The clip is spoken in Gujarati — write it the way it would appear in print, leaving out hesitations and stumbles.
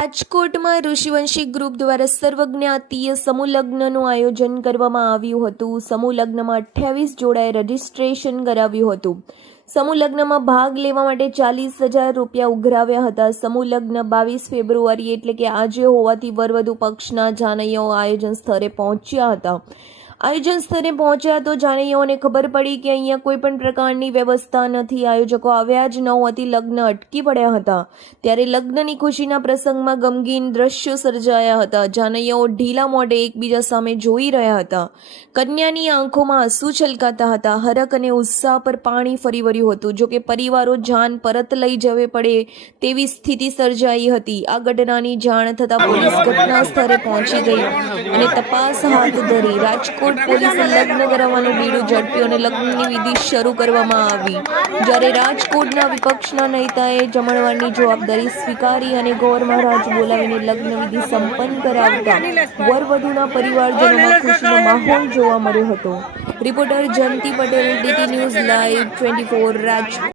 રાજકોટમાં ઋષિવંશી ગ્રુપ દ્વારા સર્વજ્ઞાતીય સમૂહ લગ્નનું આયોજન કરવામાં આવ્યું હતું. સમૂહ લગ્નમાં 28 જોડાએ રજીસ્ટ્રેશન કરાવ્યું હતું. સમૂહ લગ્નમાં ભાગ લેવા માટે 40,000 રૂપિયા ઉઘરાવ્યા હતા. સમૂહ લગ્ન 22 ફેબ્રુઆરી એટલે કે આજે હોવાથી વરવધુ પક્ષના જાનૈયાઓ આયોજન સ્થળે પહોંચ્યા હતા. આયોજન સ્થળે પહોંચ્યા તો જાનૈયાઓને ખબર પડી કે અહીંયા કોઈ પણ પ્રકારની વ્યવસ્થા નથી. આયોજકો આવ્યા જ ન હોવાથી લગ્ન અટકી પડ્યા હતા. ત્યારે લગ્નની ખુશીના પ્રસંગમાં ગમગીન દ્રશ્યો સર્જાયા હતા. જાનૈયાઓ ઢીલા મોઢે એકબીજા સામે જોઈ રહ્યા હતા. કન્યાની આંખોમાં આંસુ છલકાતા હતા. હરખ અને ઉત્સાહ પર પાણી ફરી વળ્યું હતું. જોકે પરિવારો જાન પરત લઈ જવી પડે તેવી સ્થિતિ સર્જાઈ હતી. આ ઘટનાની જાણ થતાં પોલીસ ઘટના સ્થળે પહોંચી ગઈ અને તપાસ હાથ ધરી. રાજકોટ પોલીસે લગ્ન કરાવવાનું બીડું ઝડપ્યું અને લગ્નની વિધિ શરૂ કરવામાં આવી. જ્યારે રાજકોટના વિપક્ષના નેતાએ જમણવારની જવાબદારી સ્વીકારી અને ગોર મહારાજ બોલાવીને લગ્ન વિધિ સંપન્ન કરાવતા વરવધુના પરિવારજનોમાં ખુશીનો માહોલ જોવા મળ્યો હતો. Reporter Jayanti Patel, DT news live 24 Rajkot.